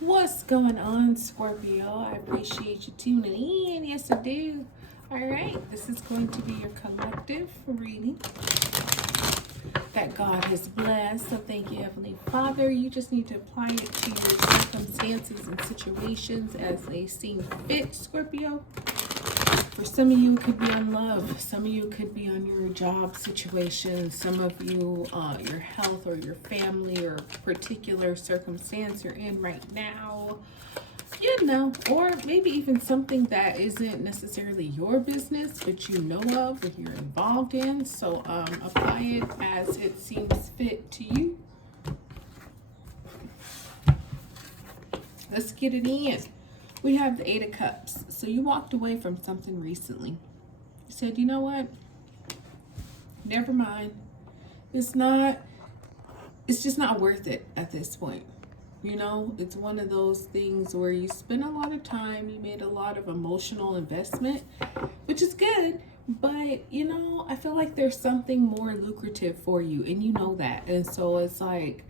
What's going on, Scorpio? I appreciate you tuning in. Yes, I do. All right, this is going to be your collective reading that God has blessed. So, thank you, Heavenly Father. You just need to apply it to your circumstances and situations as they seem fit, Scorpio. For some of you, it could be on love. Some of you could be on your job situation. Some of you, your health or your family or particular circumstance you're in right now. You know, or maybe even something that isn't necessarily your business, but you know of or you're involved in. So apply it as it seems fit to you. Let's get it in. We have the Eight of Cups. So you walked away from something recently. You said, you know what? Never mind. It's just not worth it at this point. You know, it's one of those things where you spend a lot of time, you made a lot of emotional investment, which is good, but you know, I feel like there's something more lucrative for you, and you know that. And so it's like,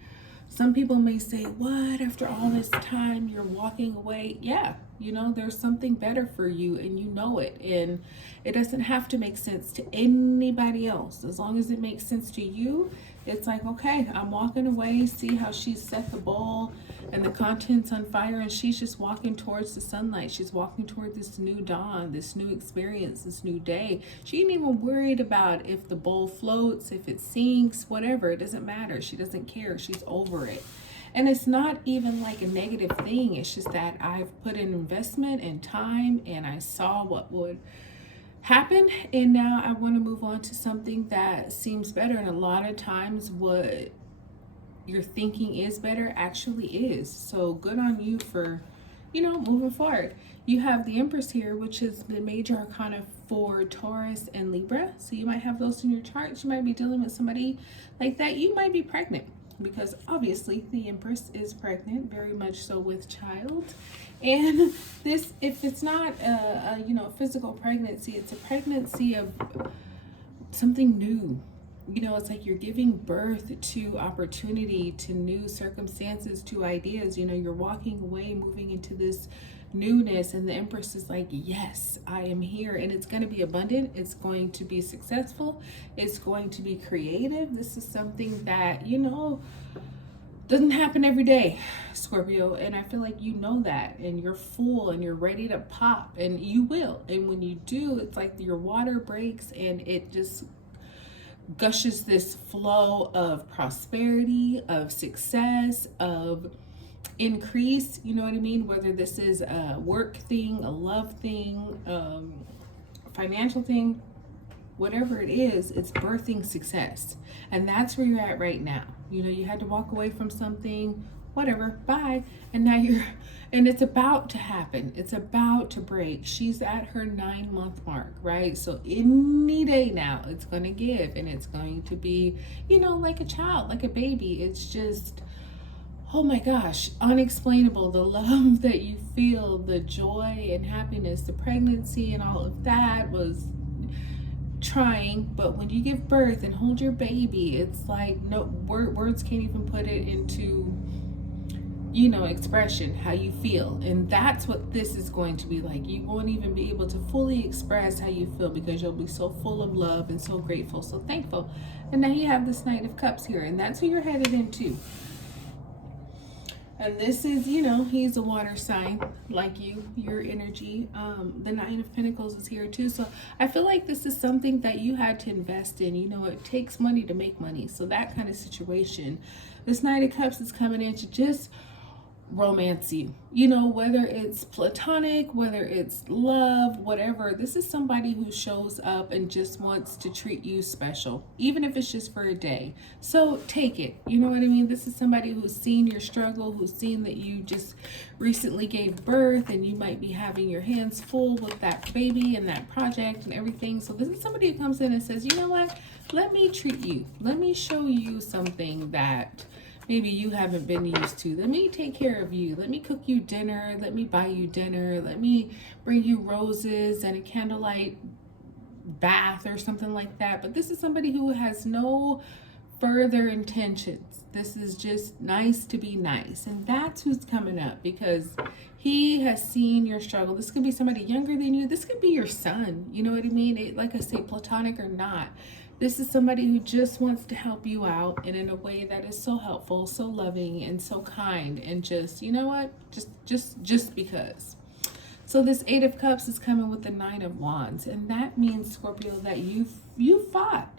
some people may say, what, after all this time you're walking away? Yeah, you know, there's something better for you and you know it. And it doesn't have to make sense to anybody else. As long as it makes sense to you, it's like, okay, I'm walking away. See how she's set the bowl and the contents on fire, and she's just walking towards the sunlight. She's walking toward this new dawn, this new experience, this new day. She ain't even worried about if the bowl floats, if it sinks, whatever. It doesn't matter. She doesn't care. She's over it. And it's not even like a negative thing. It's just that I've put in investment and time, and I saw what would happen, and now I want to move on to something that seems better. And a lot of times what you're thinking is better actually is. So good on you for, you know, moving forward. You have the Empress here, which is the major arcana for Taurus and Libra. So you might have those in your charts. You might be dealing with somebody like that. You might be pregnant, because obviously the Empress is pregnant, very much so with child. And this, if it's not a you know, physical pregnancy, it's a pregnancy of something new. You know, it's like you're giving birth to opportunity, to new circumstances, to ideas. You know, you're walking away, moving into this newness, and the Empress is like, yes, I am here, and it's going to be abundant, it's going to be successful, it's going to be creative. This is something that, you know, doesn't happen every day, Scorpio, and I feel like you know that, and you're full and you're ready to pop, and you will. And when you do, it's like your water breaks and it just gushes this flow of prosperity, of success, of increase. You know what I mean? Whether this is a work thing, a love thing, financial thing, whatever it is, it's birthing success. And that's where you're at right now. You know, you had to walk away from something, whatever, bye. And now and it's about to happen. It's about to break. She's at her 9-month mark, right? So any day now, it's going to give, and it's going to be, you know, like a child, like a baby. It's just, oh my gosh, unexplainable. The love that you feel, the joy and happiness, the pregnancy and all of that was trying, but when you give birth and hold your baby, it's like no words can't even put it into, you know, expression, how you feel. And that's what this is going to be like. You won't even be able to fully express how you feel, because you'll be so full of love and so grateful, so thankful. And now you have this Knight of Cups here, and that's who you're headed into. And this is, you know, he's a water sign like you, your energy. The Nine of Pentacles is here too. So I feel like this is something that you had to invest in. You know, it takes money to make money. So that kind of situation. This Knight of Cups is coming in to just romance you, you know, whether it's platonic, whether it's love, whatever. This is somebody who shows up and just wants to treat you special, even if it's just for a day. So take it, you know what I mean? This is somebody who's seen your struggle, who's seen that you just recently gave birth, and you might be having your hands full with that baby and that project and everything. So this is somebody who comes in and says, you know what, let me treat you, let me show you something that maybe you haven't been used to. Let me take care of you. Let me cook you dinner. Let me buy you dinner. Let me bring you roses and a candlelight bath or something like that. But this is somebody who has no further intentions. This is just nice to be nice. And that's who's coming up, because he has seen your struggle. This could be somebody younger than you. This could be your son. You know what I mean? Like I say, platonic or not. This is somebody who just wants to help you out, and in a way that is so helpful, so loving, and so kind, and just, you know what? Just because. So this Eight of Cups is coming with the Nine of Wands, and that means, Scorpio, that you fought.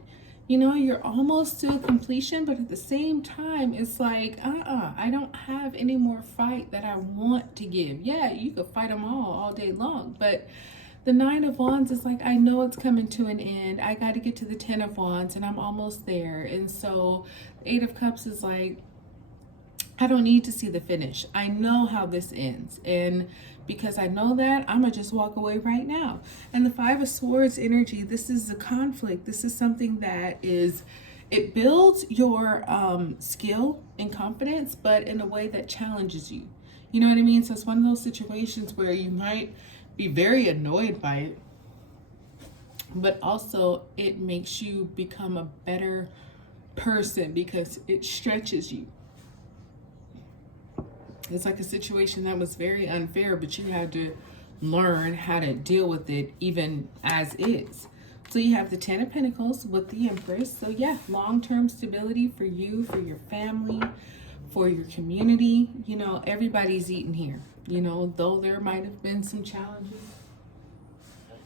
You know, you're almost to completion, but at the same time, it's like, I don't have any more fight that I want to give. Yeah, you could fight them all day long, but the Nine of Wands is like, I know it's coming to an end. I got to get to the Ten of Wands, and I'm almost there. And so Eight of Cups is like, I don't need to see the finish. I know how this ends. And because I know that, I'm going to just walk away right now. And the Five of Swords energy, this is a conflict. This is something that is, it builds your skill and confidence, but in a way that challenges you. You know what I mean? So it's one of those situations where you might be very annoyed by it, but also it makes you become a better person because it stretches you. It's like a situation that was very unfair, but you had to learn how to deal with it even as is. So you have the Ten of Pentacles with the Empress. So yeah, long-term stability for you, for your family, for your community. You know, everybody's eating here. You know, though there might have been some challenges.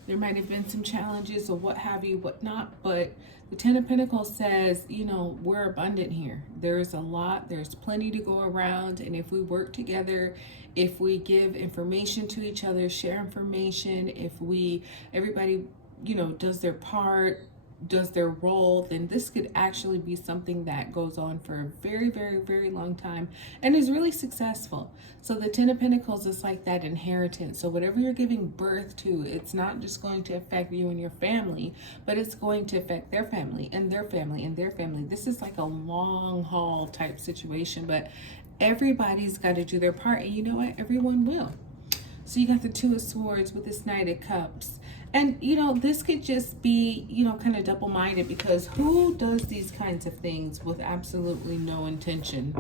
There might have been some challenges or what have you, whatnot, but the Ten of Pentacles says, you know, we're abundant here. There's a lot, there's plenty to go around, and if we work together, if we give information to each other, share information, if everybody, you know, does their part, does their role, then this could actually be something that goes on for a very, very, very long time and is really successful. So the Ten of Pentacles is like that inheritance. So whatever you're giving birth to, it's not just going to affect you and your family, but it's going to affect their family and their family and their family. This is like a long haul type situation, but everybody's got to do their part, and you know what? Everyone will. So you got the Two of Swords with this Knight of Cups. And, you know, this could just be, you know, kind of double-minded, because who does these kinds of things with absolutely no intention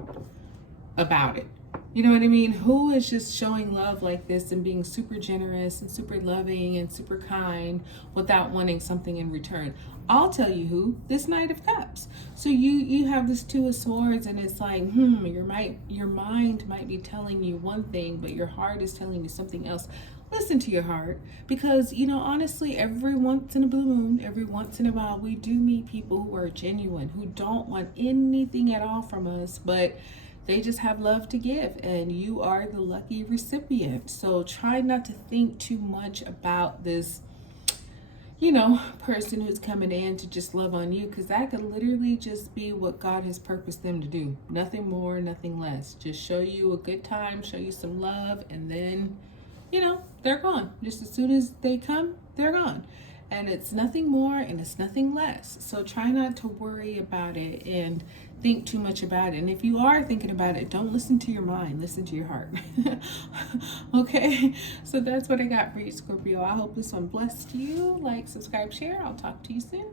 about it? You know what I mean? Who is just showing love like this and being super generous and super loving and super kind without wanting something in return? I'll tell you who, this Knight of Cups. So you have this Two of Swords, and it's like, your mind might be telling you one thing, but your heart is telling you something else. Listen to your heart, because, you know, honestly, every once in a blue moon, every once in a while, we do meet people who are genuine, who don't want anything at all from us, but they just have love to give, and you are the lucky recipient. So try not to think too much about this, you know, person who's coming in to just love on you, because that could literally just be what God has purposed them to do. Nothing more, nothing less. Just show you a good time, show you some love, and then, you know, they're gone. Just as soon as they come, they're gone. And it's nothing more and it's nothing less. So try not to worry about it and think too much about it. And if you are thinking about it, don't listen to your mind, listen to your heart. Okay, so that's what I got for you, Scorpio. I hope this one blessed you. Like, subscribe, share. I'll talk to you soon.